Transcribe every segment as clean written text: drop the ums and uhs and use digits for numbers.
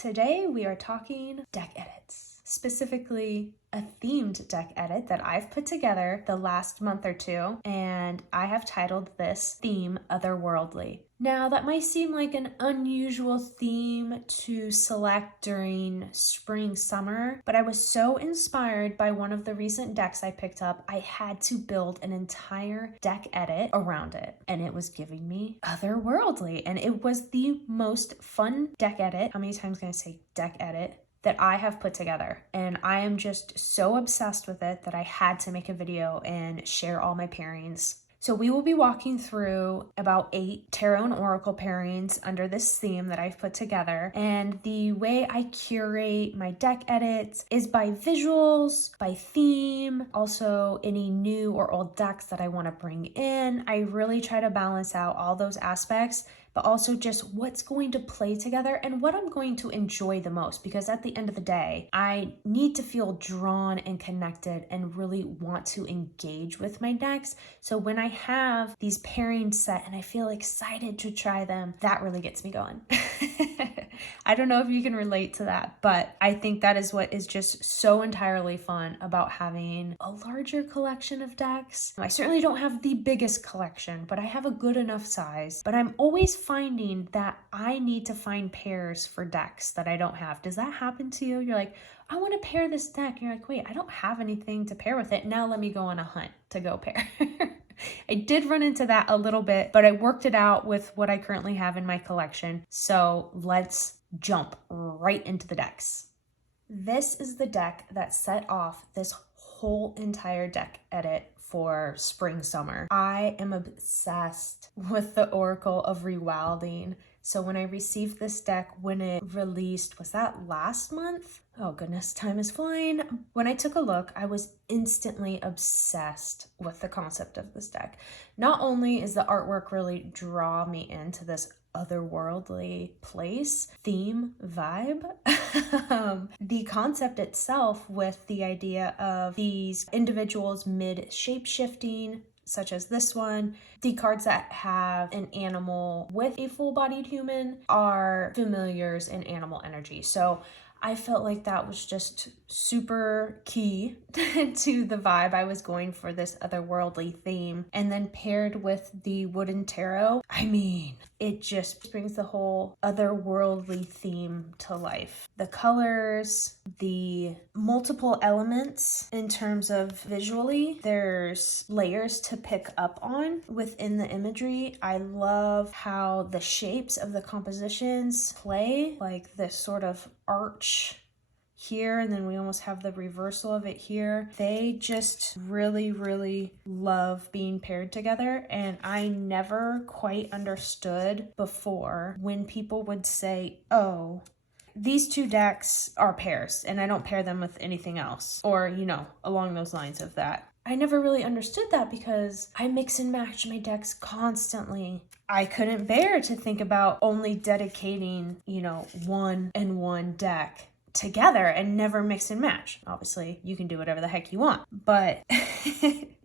Today we are talking deck edits, specifically a themed deck edit that I've put together the last month or two, and I have titled this theme Otherworldly. Now that might seem like an unusual theme to select during spring, summer, but I was so inspired by one of the recent decks I picked up, I had to build an entire deck edit around it, and it was giving me Otherworldly, and it was the most fun deck edit. How many times can I say deck edit? That I have put together, and I am just so obsessed with it that I had to make a video and share all my pairings. So we will be walking through about 8 tarot and oracle pairings under this theme that I've put together. And the way I curate my deck edits is by visuals, by theme, also any new or old decks that I want to bring in. I really try to balance out all those aspects, but also just what's going to play together and what I'm going to enjoy the most, because at the end of the day, I need to feel drawn and connected and really want to engage with my decks. So when I have these pairings set and I feel excited to try them, that really gets me going. I don't know if you can relate to that, but I think that is what is just so entirely fun about having a larger collection of decks. I certainly don't have the biggest collection, but I have a good enough size. But I'm always finding that I need to find pairs for decks that I don't have. Does that happen to you? You're like, I want to pair this deck. You're like, wait, I don't have anything to pair with it. Now let me go on a hunt to go pair. I did run into that a little bit, but I worked it out with what I currently have in my collection. So let's jump right into the decks. This is the deck that set off this whole entire deck edit for spring, summer. I am obsessed with the Oracle of Rewilding. So when I received this deck, when it released, was that last month? Oh goodness, time is flying. When I took a look, I was instantly obsessed with the concept of this deck. Not only is the artwork really draw me into this otherworldly place, theme, vibe, the concept itself with the idea of these individuals mid-shape shifting, such as this one. The cards that have an animal with a full-bodied human are familiars in animal energy. So I felt like that was just super key to the vibe I was going for, this otherworldly theme. And then paired with the wooden tarot, I mean, it just brings the whole otherworldly theme to life. The colors, the multiple elements in terms of visually, there's layers to pick up on within the imagery. I love how the shapes of the compositions play, like this sort of arch here, and then we almost have the reversal of it here. They just really love being paired together, and I never quite understood before when people would say, oh, these two decks are pairs and I don't pair them with anything else, or along those lines of that. I never really understood that because I mix and match my decks constantly. I couldn't bear to think about only dedicating, one and one deck together and never mix and match. Obviously, you can do whatever the heck you want, but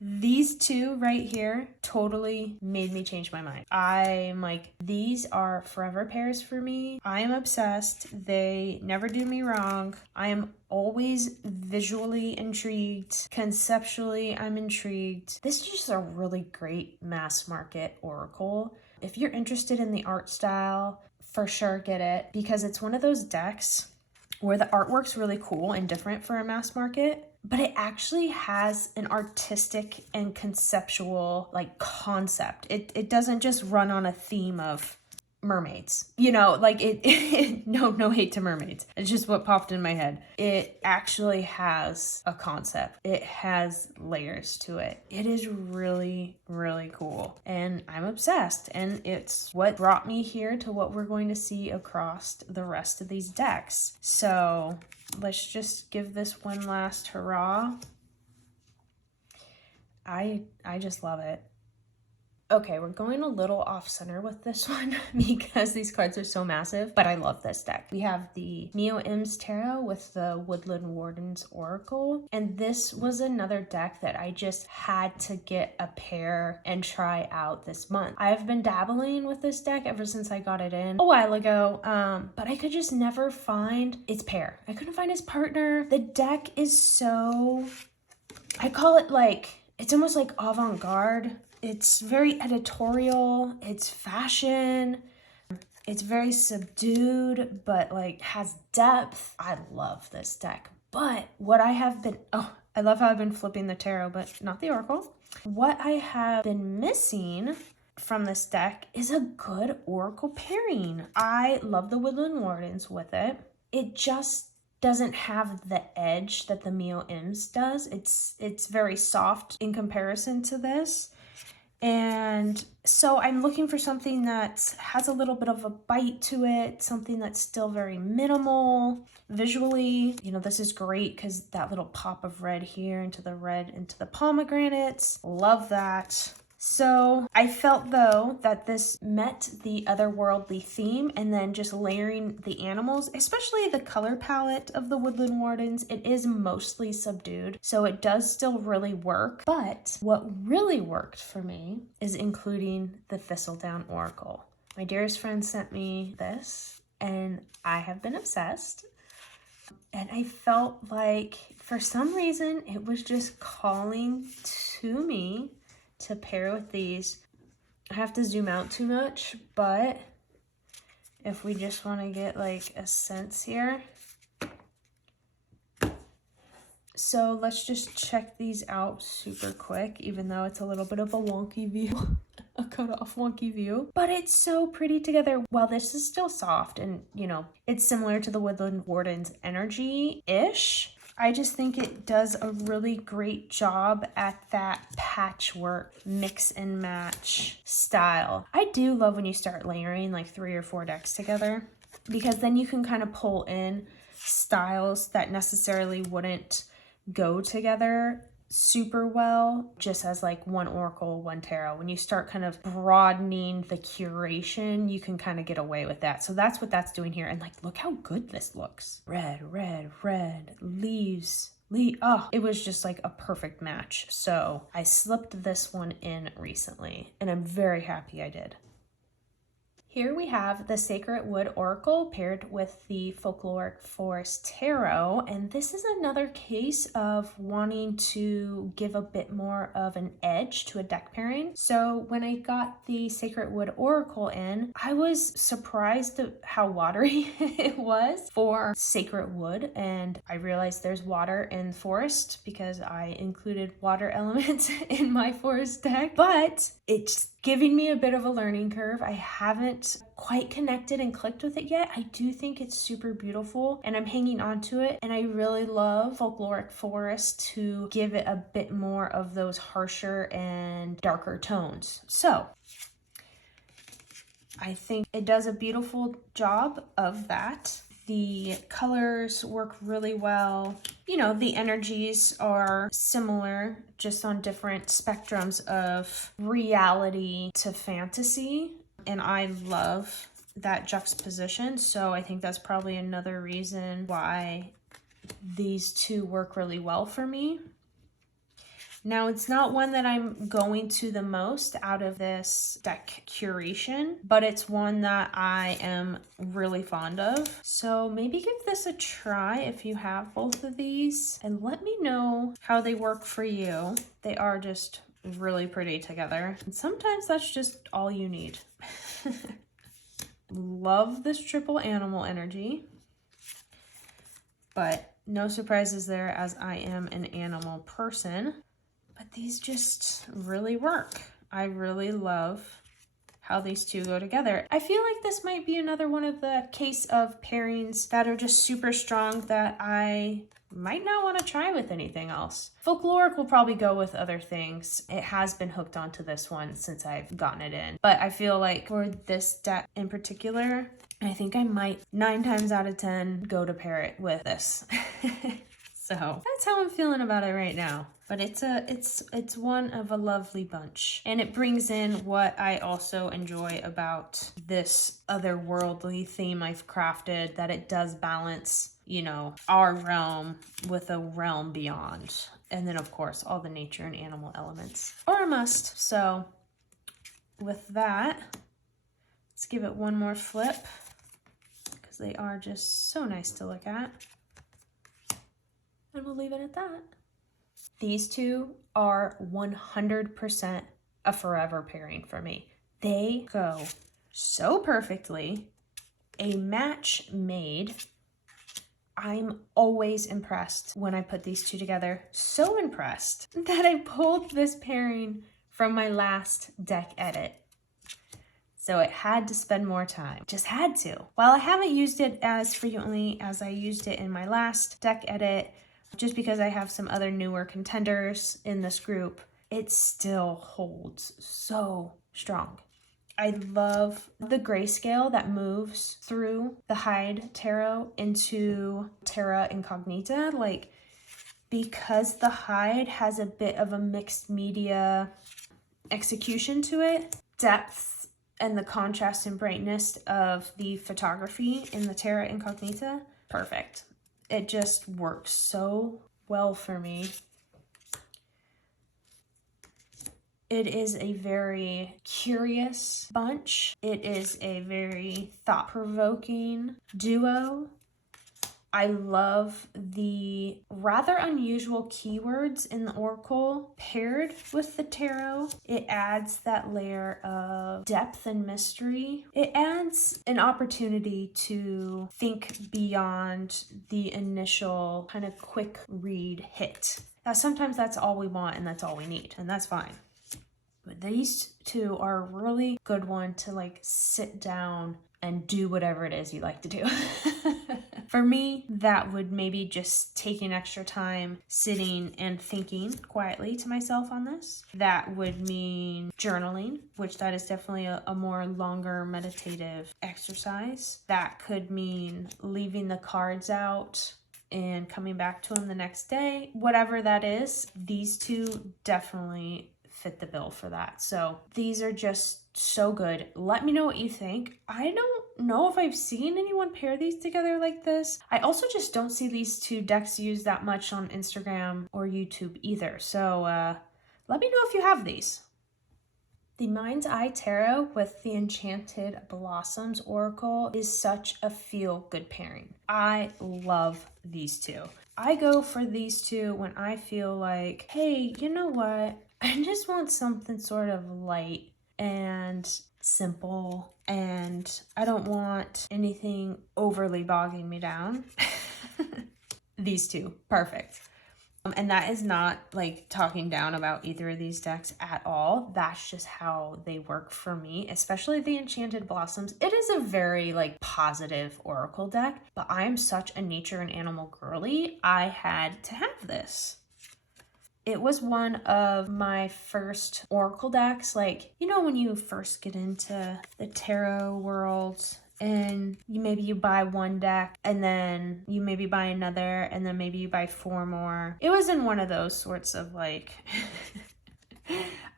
these two right here totally made me change my mind. I'm like, these are forever pairs for me. I am obsessed. They never do me wrong. I am always visually intrigued. Conceptually, I'm intrigued. This is just a really great mass market oracle. If you're interested in the art style, for sure get it, because it's one of those decks where the artwork's really cool and different for a mass market, but it actually has an artistic and conceptual concept. It doesn't just run on a theme of mermaids, no hate to mermaids. It's just what popped in my head. It actually has a concept. It has layers to it. It is really cool, and I'm obsessed, and it's what brought me here to what we're going to see across the rest of these decks. So let's just give this one last hurrah. I just love it. Okay, we're going a little off center with this one because these cards are so massive, but I love this deck. We have the Neo-Im's Terra with the Woodland Wardens Oracle, and this was another deck that I just had to get a pair and try out this month. I've been dabbling with this deck ever since I got it in a while ago, but I could just never find its pair. I couldn't find its partner. The deck is so, I call it like, it's almost like avant-garde. It's very editorial, it's fashion, it's very subdued, but like has depth. I love this deck. But what I have been, I love how I've been flipping the tarot, but not the oracle. What I have been missing from this deck is a good oracle pairing. I love the Woodland Wardens with it. It just doesn't have the edge that the Neo-Im's does. It's very soft in comparison to this. And so I'm looking for something that has a little bit of a bite to it, something that's still very minimal visually. You know, this is great because that little pop of red here into the pomegranates. Love that. So I felt though that this met the otherworldly theme, and then just layering the animals, especially the color palette of the Woodland Wardens, it is mostly subdued. So it does still really work. But what really worked for me is including the Thistledown Oracle. My dearest friend sent me this and I have been obsessed. And I felt like for some reason it was just calling to me to pair with these. I have to zoom out too much, but if we just want to get like a sense here. So let's just check these out super quick, even though it's a little bit of a wonky view, a cut off wonky view, but it's so pretty together. While this is still soft and, you know, it's similar to the Woodland Wardens energy-ish, I just think it does a really great job at that patchwork mix and match style. I do love when you start layering like 3 or 4 decks together, because then you can kind of pull in styles that necessarily wouldn't go together super well just as like one oracle, one tarot. When you start kind of broadening the curation, you can kind of get away with that. So that's what that's doing here. And like, look how good this looks. Red, red, red, leaves. Oh, it was just like a perfect match. So I slipped this one in recently and I'm very happy I did. Here we have the Sacred Wood Oracle paired with the Folkloric Forest Tarot, and this is another case of wanting to give a bit more of an edge to a deck pairing. So when I got the Sacred Wood Oracle in, I was surprised at how watery it was for Sacred Wood, and I realized there's water in forest because I included water elements in my forest deck, but it's giving me a bit of a learning curve. I haven't quite connected and clicked with it yet. I do think it's super beautiful and I'm hanging on to it, and I really love Folkloric Forest to give it a bit more of those harsher and darker tones. So I think it does a beautiful job of that. The colors work really well. You know, the energies are similar, just on different spectrums of reality to fantasy. And I love that juxtaposition. So I think that's probably another reason why these two work really well for me. Now, it's not one that I'm going to the most out of this deck curation, but it's one that I am really fond of. So maybe give this a try if you have both of these and let me know how they work for you. They are just really pretty together. And sometimes that's just all you need. Love this triple animal energy, but no surprises there as I am an animal person. But these just really work. I really love how these two go together. I feel like this might be another one of the case of pairings that are just super strong that I might not want to try with anything else. Folkloric will probably go with other things. It has been hooked onto this one since I've gotten it in. But I feel like for this deck in particular, I think I might 9 times out of 10 go to pair it with this. So that's how I'm feeling about it right now. But it's one of a lovely bunch. And it brings in what I also enjoy about this otherworldly theme I've crafted, that it does balance, you know, our realm with a realm beyond. And then of course all the nature and animal elements are a must. So with that, let's give it one more flip, because they are just so nice to look at. And we'll leave it at that. These two are 100% a forever pairing for me. They go so perfectly. A match made. I'm always impressed when I put these two together. So impressed that I pulled this pairing from my last deck edit. So it had to spend more time. Just had to. While I haven't used it as frequently as I used it in my last deck edit, just because I have some other newer contenders in this group, it still holds so strong. I love the grayscale that moves through the hide tarot into Terra Incognita. Like, because the hide has a bit of a mixed media execution to it, depth and the contrast and brightness of the photography in the Terra Incognita, perfect. It just works so well for me. It is a very curious bunch. It is a very thought-provoking duo. I love the rather unusual keywords in the Oracle paired with the tarot. It adds that layer of depth and mystery. It adds an opportunity to think beyond the initial kind of quick read hit. Now, sometimes that's all we want and that's all we need, and that's fine. But these two are a really good one to like sit down and do whatever it is you like to do. For me, that would maybe just taking extra time sitting and thinking quietly to myself on this. That would mean journaling, which that is definitely a more longer meditative exercise. That could mean leaving the cards out and coming back to them the next day. Whatever that is, these two definitely fit the bill for that. So these are just so good. Let me know what you think. I don't know if I've seen anyone pair these together like this. I also just don't see these two decks used that much on Instagram or YouTube either. So let me know if you have these. The Mind's Eye Tarot with the Enchanted Blossoms Oracle is such a feel-good pairing. I love these two. I go for these two when I feel like, hey, you know what? I just want something sort of light and simple, and I don't want anything overly bogging me down. These two, perfect. And that is not like talking down about either of these decks at all. That's just how they work for me, especially the Enchanted Blossoms. It is a very like positive oracle deck, but I'm such a nature and animal girly. I had to have this. It was one of my first oracle decks. Like, you know, when you first get into the tarot world and you buy one deck and then you maybe buy another and then maybe you buy 4 more. It was in one of those sorts of like,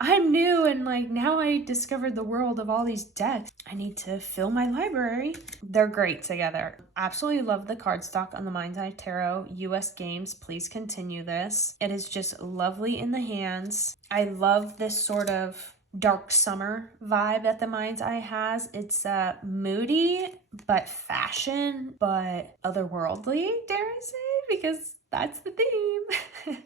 I'm new and like now I discovered the world of all these decks. I need to fill my library. They're great together. Absolutely love the cardstock on the Mind's Eye Tarot. US Games, please continue this. It is just lovely in the hands. I love this sort of dark summer vibe that the Mind's Eye has. It's moody, but fashion, but otherworldly, dare I say, because that's the theme.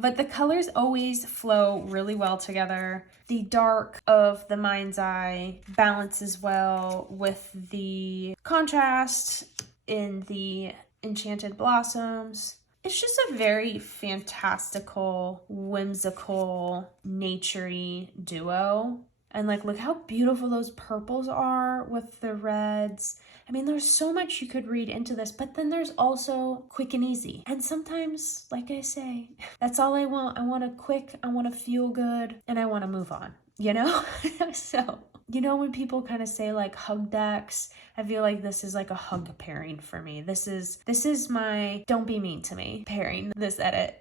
But the colors always flow really well together. The dark of the Mind's Eye balances well with the contrast in the Enchanted Blossoms. It's just a very fantastical, whimsical, naturey duo. And like, look how beautiful those purples are with the reds. I mean, there's so much you could read into this, but then there's also quick and easy. And sometimes, like I say, that's all I want. I want a quick, I want to feel good, and I want to move on, you know? So, you know, when people kind of say like hug decks, I feel like this is like a hug pairing for me. This is my don't be mean to me pairing, this edit.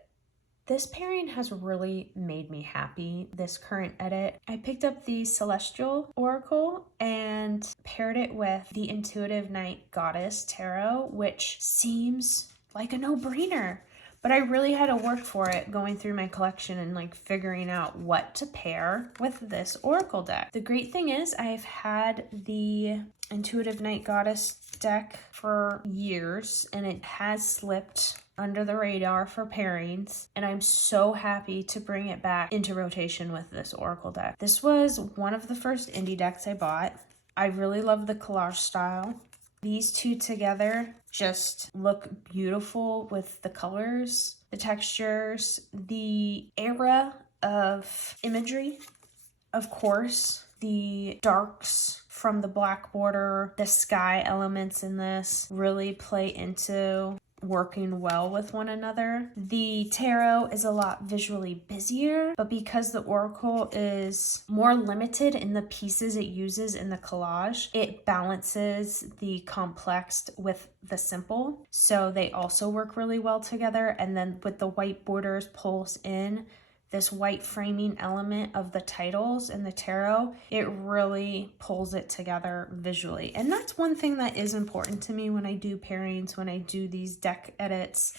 This pairing has really made me happy, this current edit. I picked up the Celestial Oracle and paired it with the Intuitive Night Goddess Tarot, which seems like a no-brainer. But I really had to work for it going through my collection and like figuring out what to pair with this Oracle deck. The great thing is I've had the Intuitive Night Goddess deck for years and it has slipped under the radar for pairings, and I'm so happy to bring it back into rotation with this Oracle deck. This was one of the first indie decks I bought. I really love the collage style. These two together just look beautiful with the colors, the textures, the era of imagery, of course, the darks from the black border, the sky elements in this really play into working well with one another. The tarot is a lot visually busier, but because the oracle is more limited in the pieces it uses in the collage, it balances the complex with the simple. So they also work really well together. And then with the white borders pulls in this white framing element of the titles and the tarot, it really pulls it together visually. And that's one thing that is important to me when I do pairings, when I do these deck edits.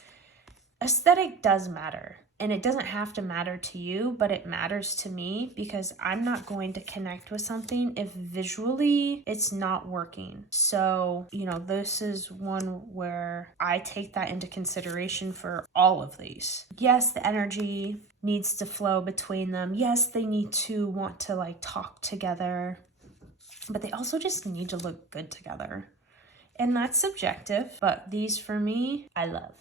Aesthetic does matter. And it doesn't have to matter to you, but it matters to me because I'm not going to connect with something if visually it's not working. So, this is one where I take that into consideration for all of these. Yes, the energy needs to flow between them. Yes, they need to want to talk together, but they also just need to look good together. And that's subjective, but these for me, I love.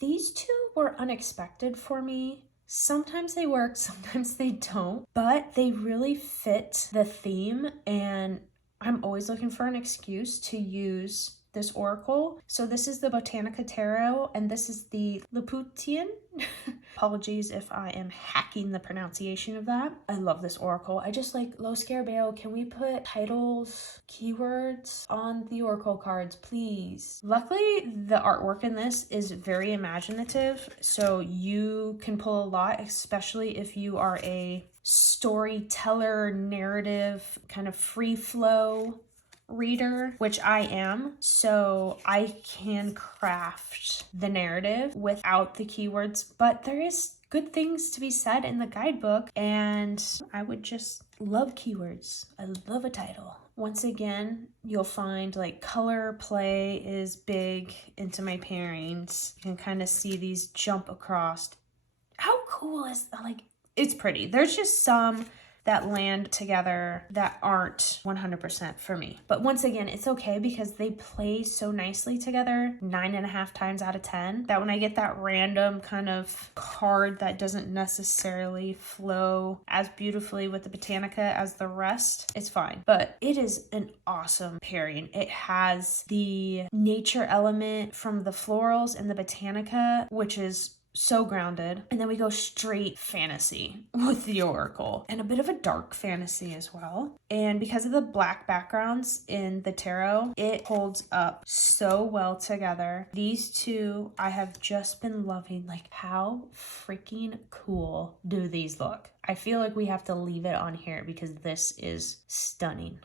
These two were unexpected for me. Sometimes they work, sometimes they don't, but they really fit the theme, and I'm always looking for an excuse to use this oracle. So this is the Botanica Tarot, and this is the Loputyn. Apologies if I am hacking the pronunciation of that. I love this oracle. I just like, Lo Scarabeo, can we put titles, keywords on the oracle cards, please? Luckily, the artwork in this is very imaginative, so you can pull a lot, especially if you are a storyteller, narrative, kind of free flow reader, which I am, so I can craft the narrative without the keywords, but there is good things to be said in the guidebook, and I would just love keywords. I love a title. Once again, you'll find color play is big into my pairings. You can kind of see these jump across. How cool is it's pretty. There's just some that land together that aren't 100% for me. But once again, it's okay because they play so nicely together 9.5 times out of 10 that when I get that random kind of card that doesn't necessarily flow as beautifully with the Botanica as the rest, it's fine. But it is an awesome pairing. It has the nature element from the florals and the Botanica, which is so grounded, and then we go straight fantasy with the oracle and a bit of a dark fantasy as well. And because of the black backgrounds in the tarot, it holds up so well together. These two I have just been loving. How freaking cool do these look? I feel like we have to leave it on here because this is stunning.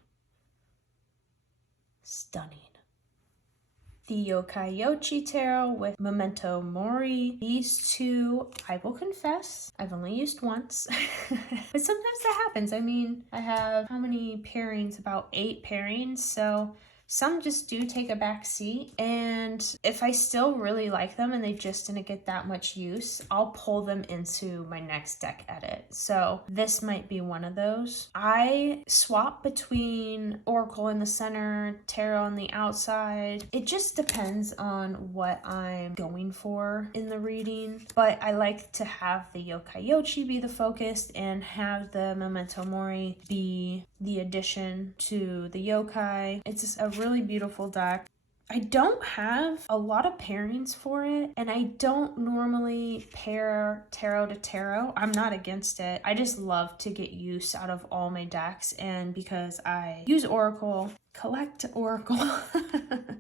The Yokai Yochi Tarot with Memento Mori. These two, I will confess, I've only used once. But sometimes that happens. I mean, I have how many pairings? About 8 pairings. So some just do take a back seat. And if I still really like them and they just didn't get that much use, I'll pull them into my next deck edit. So this might be one of those. I swap between Oracle in the center, Tarot on the outside. It just depends on what I'm going for in the reading. But I like to have the Yokai Yochi be the focus and have the Memento Mori be the addition to the yokai. It's a really beautiful deck. I don't have a lot of pairings for it, and I don't normally pair tarot to tarot. I'm not against it. I just love to get use out of all my decks, and because I use Oracle collect Oracle.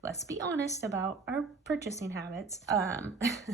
Let's be honest about our purchasing habits.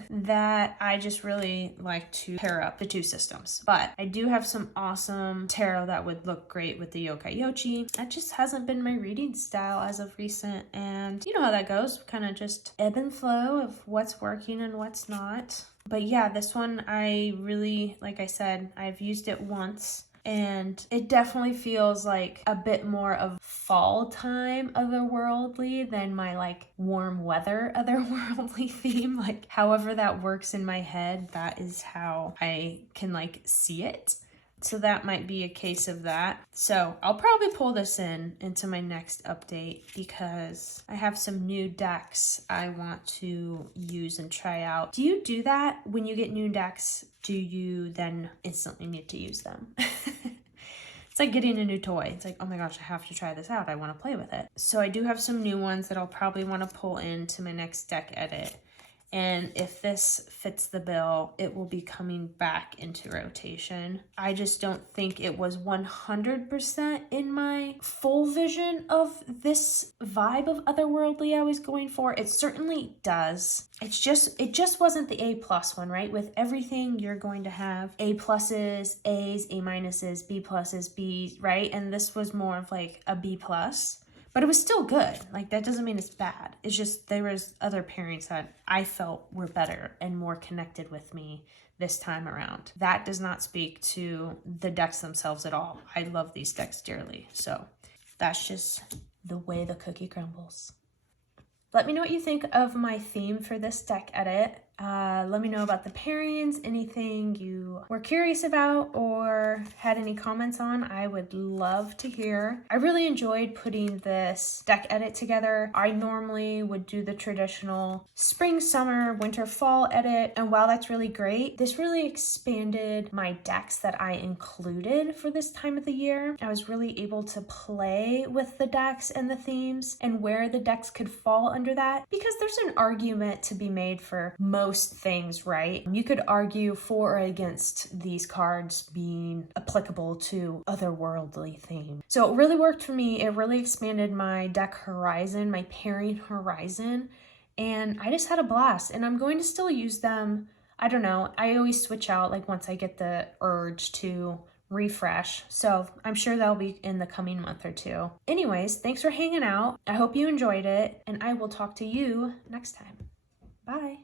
That I just really like to pair up the two systems. But I do have some awesome tarot that would look great with the Yokai Yochi. That just hasn't been my reading style as of recent. And you know how that goes. Kind of just ebb and flow of what's working and what's not. But yeah, this one I really, like I said, I've used it once. And it definitely feels like a bit more of fall time Otherworldly than my like warm weather Otherworldly theme. Like however that works in my head, that is how I can like see it. So that might be a case of that. So I'll probably pull this into my next update because I have some new decks I want to use and try out. Do you do that when you get new decks? Do you then instantly need to use them? It's like getting a new toy. It's like, oh my gosh, I have to try this out. I want to play with it. So I do have some new ones that I'll probably want to pull into my next deck edit. And if this fits the bill, it will be coming back into rotation. I just don't think it was 100% in my full vision of this vibe of Otherworldly I was going for. It certainly does. It just wasn't the A+ one, right? With everything, you're going to have A+, A's, A-, B+, B's, right? And this was more of like a B+. But it was still good. Like, that doesn't mean it's bad. It's just there was other pairings that I felt were better and more connected with me this time around. That does not speak to the decks themselves at all. I love these decks dearly. So that's just the way the cookie crumbles. Let me know what you think of my theme for this deck edit. Let me know about the pairings, anything you were curious about or had any comments on. I would love to hear. I really enjoyed putting this deck edit together. I normally would do the traditional spring, summer, winter, fall edit, and while that's really great, this really expanded my decks that I included for this time of the year. I was really able to play with the decks and the themes and where the decks could fall under that, because there's an argument to be made for most things, right? You could argue for or against these cards being applicable to Otherworldly theme. So it really worked for me. It really expanded my deck horizon, my pairing horizon, and I just had a blast. And I'm going to still use them. I don't know. I always switch out like once I get the urge to refresh. So I'm sure that'll be in the coming month or two. Anyways, thanks for hanging out. I hope you enjoyed it, and I will talk to you next time. Bye.